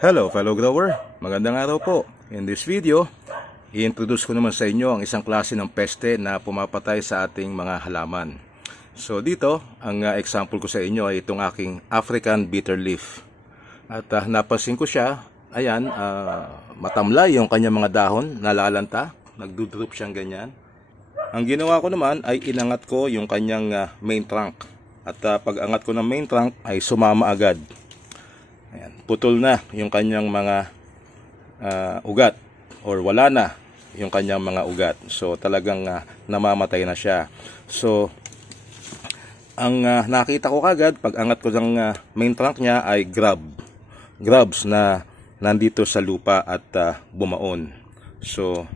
Hello fellow grower, magandang araw po. In this video, i-introduce ko naman sa inyo ang isang klase ng peste na pumapatay sa ating mga halaman. So dito, ang example ko sa inyo ay itong aking African bitter leaf. At napansin ko siya, ayan, matamlay yung kanyang mga dahon, nalalanta, nagdudrop siyang ganyan. Ang ginawa ko naman ay inangat ko yung kanyang main trunk. At pag angat ko ng main trunk ay sumama agad. Ayan, putol na yung kanyang mga ugat or wala na yung kanyang mga ugat. So talagang namamatay na siya. So ang nakita ko kagad pag angat ko ng main trunk niya ay grubs na nandito sa lupa at bumaon. So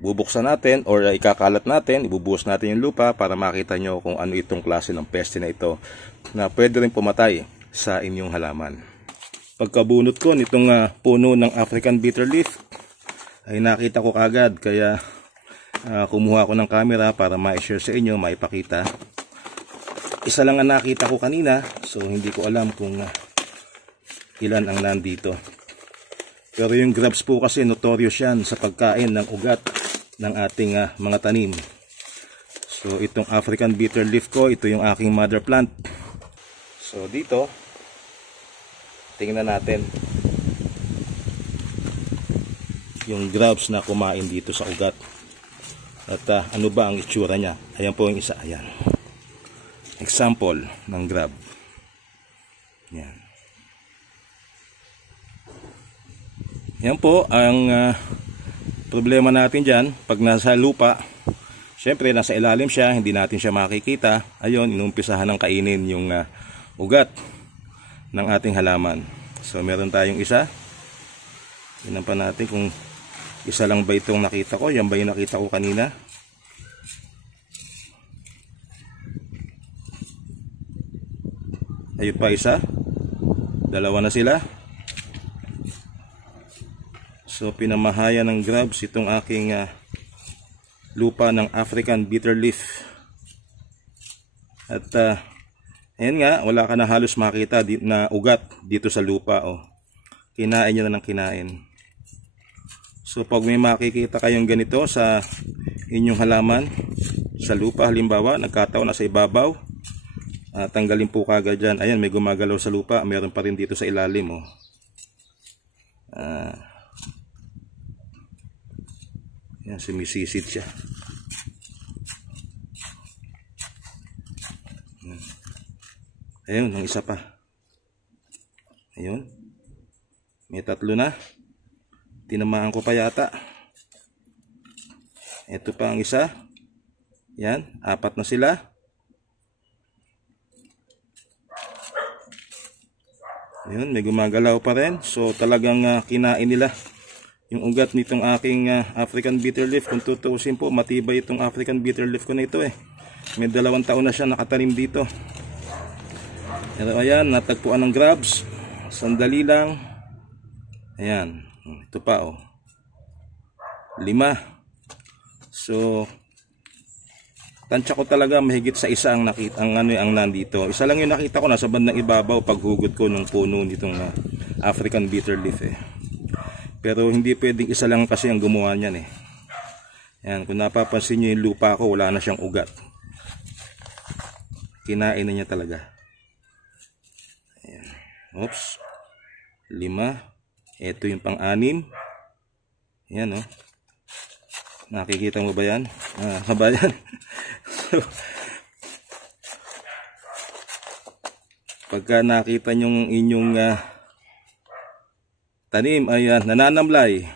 bubuksan natin or ikakalat natin, ibubuhos natin yung lupa para makita nyo kung ano itong klase ng peste na ito na pwede rin pumatay sa inyong halaman. Pagkabunot ko nitong puno ng African bitter leaf ay nakita ko kagad, kaya kumuha ko ng camera para ma-share sa inyo, maipakita. Isa lang ang nakita ko kanina, so hindi ko alam kung ilan ang nandito. Pero yung grubs po kasi notorious yan sa pagkain ng ugat ng ating mga tanim. So itong African bitter leaf ko, ito yung aking mother plant. So dito tingnan natin yung grubs na kumain dito sa ugat. At ano ba ang itsura niya? Ayan po yung isa. Ayan. Example ng grub. Yan. Yan po ang problema natin dyan. Pag nasa lupa, syempre nasa ilalim siya, hindi natin siya makikita. Ayun, inumpisahan ng kainin yung ugat ng ating halaman. So meron tayong isa. Tingnan pa natin kung isa lang ba itong nakita ko. Yan ba yung nakita ko kanina? Ayun pa isa. Dalawa na sila. So pinamahayan ng grubs itong aking lupa ng African bitter leaf. At ayan nga, wala ka na halos makita na ugat dito sa lupa. Oh. Kinain niya na ng kinain. So pag may makikita kayong ganito sa inyong halaman, sa lupa halimbawa, nagkataon na sa ibabaw, tanggalin po kagad dyan. Ayan, may gumagalaw sa lupa, meron pa rin dito sa ilalim. Oh. Ayan, sumisisid siya. Ayun, ang isa pa. Ayun. May tatlo na. Tinamaan ko pa yata. Ito pa ang isa. Yan, apat na sila. Ayun, may gumagalaw pa rin. So talagang kinain nila yung ugat nitong aking African bitter leaf. Kung tutuusin po, matibay itong African bitter leaf ko na ito eh. May 2 taon na siya nakatanim dito. Pero ayan, natagpuan ng grubs. Sandali lang. Ayan, ito pa oh. 5. So tansya ko talaga mahigit sa isa ang nakita, ang nandito. Isa lang yung nakita ko nasa bandang ibabaw paghugot ko ng puno nitong African bitter leaf eh. Pero hindi pwedeng isa lang kasi ang gumawa niyan eh. Ayan, kung napapansin niyo yung lupa ko, wala na siyang ugat. Kinain na niya talaga. Oops. 5. Ito yung pang-6. Ayan oh. Nakikita mo ba yan? Kabayan. So, pagka nakita nyo inyong tanim ay nananamlay,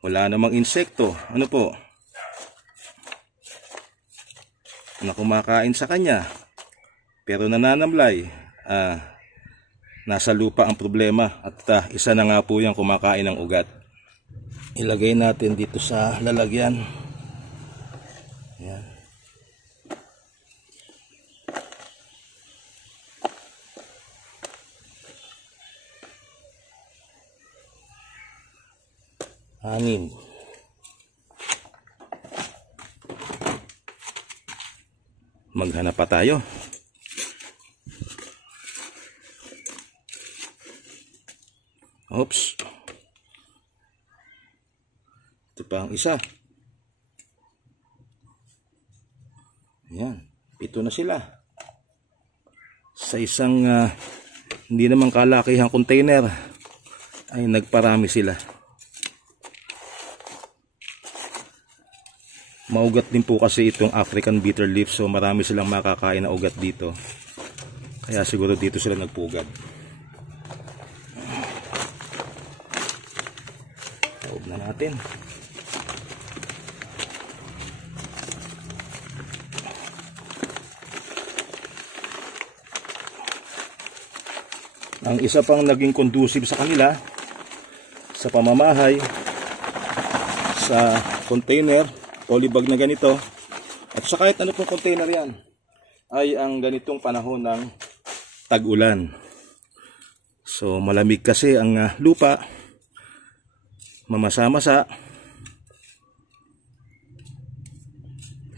wala namang insekto, ano po, na kumakain sa kanya, pero nananamlay, nasa lupa ang problema at isa na nga po yung kumakain ng ugat. Ilagay natin dito sa lalagyan. Ayan. Anim. Maghanap pa tayo. Oops. Ito pa ang isa. Ayan. 7 na sila. Sa isang hindi naman kalakihang container ay nagparami sila. Maugat din po kasi itong African bitter leaf, so marami silang makakain na ugat dito. Kaya siguro dito sila nagpugad. Taob na natin. Ang isa pang naging conducive sa kanila sa pamamahay sa container, polybag na ganito, at sa kahit ano pong container yan, ay ang ganitong panahon ng tag-ulan. So malamig kasi ang lupa, mamasa-masa,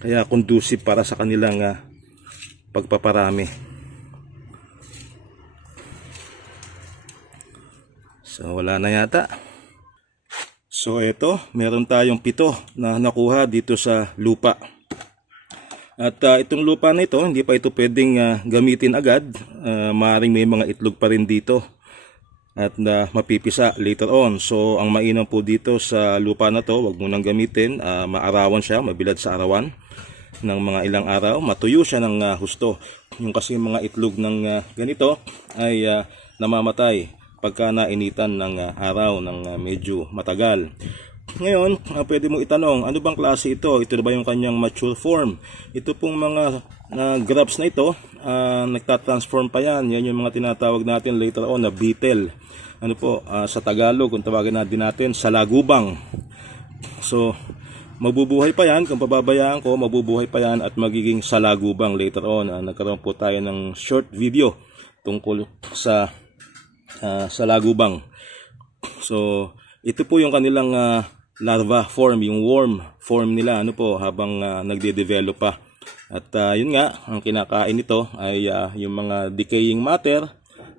kaya conducive para sa kanilang pagpaparami. So wala na yata. So ito, meron tayong 7 na nakuha dito sa lupa. At itong lupa na ito, hindi pa ito pwedeng gamitin agad. Maaaring may mga itlog pa rin dito at mapipisa later on. So ang mainam po dito sa lupa na to, wag mo nang gamitin. Maarawan siya, mabilad sa arawan ng mga ilang araw. Matuyo siya ng husto. Yung kasi mga itlog ng ganito ay namamatay pagka nainitan ng araw ng medyo matagal. Ngayon, pwede mo itanong, ano bang klase ito? Ito ba yung kanyang mature form? Ito pong mga grabs na ito, nagtatransform pa yan. Yan yung mga tinatawag natin later on na beetle. Ano po, sa Tagalog, kung tawagin natin, salagubang. So, mabubuhay pa yan. Kung pababayaan ko, mabubuhay pa yan at magiging salagubang later on. Nagkaroon po tayo ng short video tungkol sa salagubang. So ito po yung kanilang larva form, yung worm form nila, ano po, habang nagde-develop pa. At yun nga, ang kinakain nito ay yung mga decaying matter,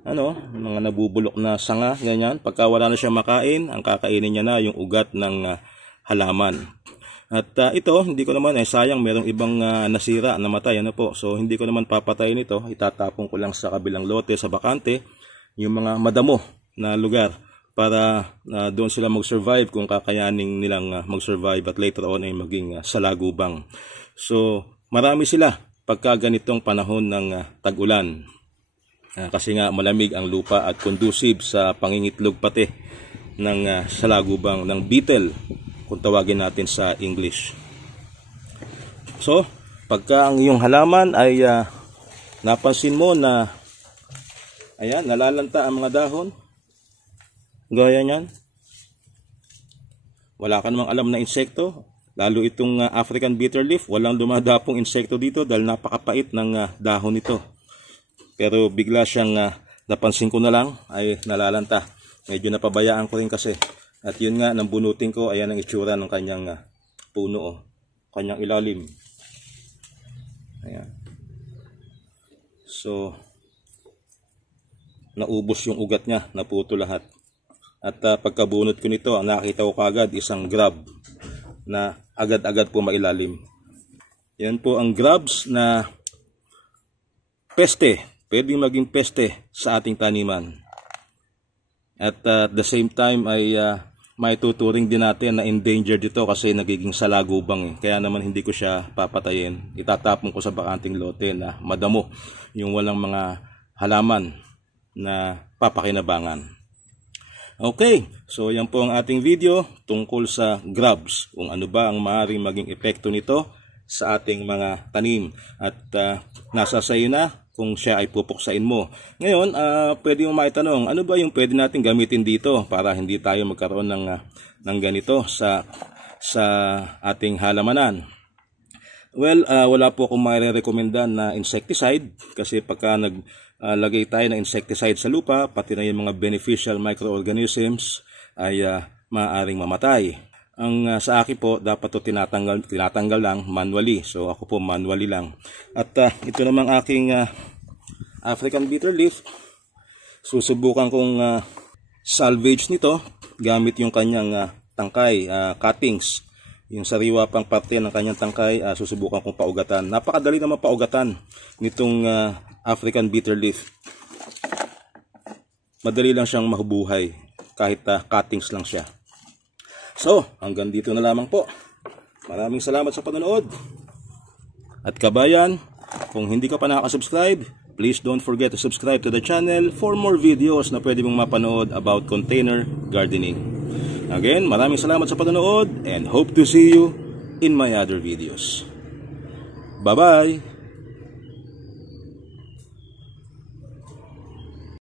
ano, mga nabubulok na sanga, ganyan. Pagka wala na siya makain, ang kakainin niya na yung ugat ng halaman. At ito, hindi ko naman, sayang merong ibang nasira, namatay, ano po. So hindi ko naman papatayin ito, itatapon ko lang sa kabilang lote, sa bakante, yung mga madamo na lugar para doon sila mag-survive kung kakayanin nilang mag-survive at later on ay maging salagubang. So marami sila pagka ganitong panahon ng tag-ulan. Kasi nga malamig ang lupa at conducive sa pangingitlog pati ng salagubang, ng beetle kung tawagin natin sa English. So pagka ang iyong halaman ay napansin mo na ayan, nalalanta ang mga dahon. Gaya niyan. Wala ka namang alam na insekto. Lalo itong African bitter leaf. Walang dumadapong insekto dito dahil napakapait ng dahon nito. Pero bigla siyang napansin ko na lang ay nalalanta. Medyo napabayaan ko rin kasi. At yun nga, nang bunutin ko, ayan ang itsura ng kanyang puno. Kanyang ilalim. Ayan. So naubos yung ugat niya, naputo lahat. At pagkabunot ko nito, nakita ko kagad isang grab na agad-agad po mailalim. Yan po ang grabs na peste, pwedeng maging peste sa ating taniman. At at the same time ay may tuturing din natin na endangered dito kasi nagiging salagubang. Kaya naman hindi ko siya papatayin. Itatapon ko sa bakanting lote na madamo, yung walang mga halaman na papakinabangan. Okay, so yan po ang ating video tungkol sa grabs, kung ano ba ang maaaring maging epekto nito sa ating mga tanim. At nasa sayo na kung siya ay pupuksain mo. Ngayon, pwede mo maitanong, ano ba yung pwede natin gamitin dito para hindi tayo magkaroon ng ganito sa ating halamanan? Well, wala po akong marirekomenda na insecticide kasi pagka naglagay tayo ng insecticide sa lupa, pati na yung mga beneficial microorganisms ay maaaring mamatay. Ang sa akin po, dapat ito tinatanggal lang manually. So ako po manually lang. At ito namang aking African bitter leaf, susubukan kong salvage nito gamit yung kanyang tangkay, cuttings. Yung sariwa pang parte ng kanyang tangkay, susubukan kong paugatan. Napakadali naman paugatan nitong African bitter leaf. Madali lang siyang mahubuhay kahit cuttings lang siya. So, hanggang dito na lamang po. Maraming salamat sa panonood. At kabayan, kung hindi ka pa nakaka-subscribe, please don't forget to subscribe to the channel for more videos na pwede mong mapanood about container gardening. Again, maraming salamat sa panonood and hope to see you in my other videos. Bye-bye!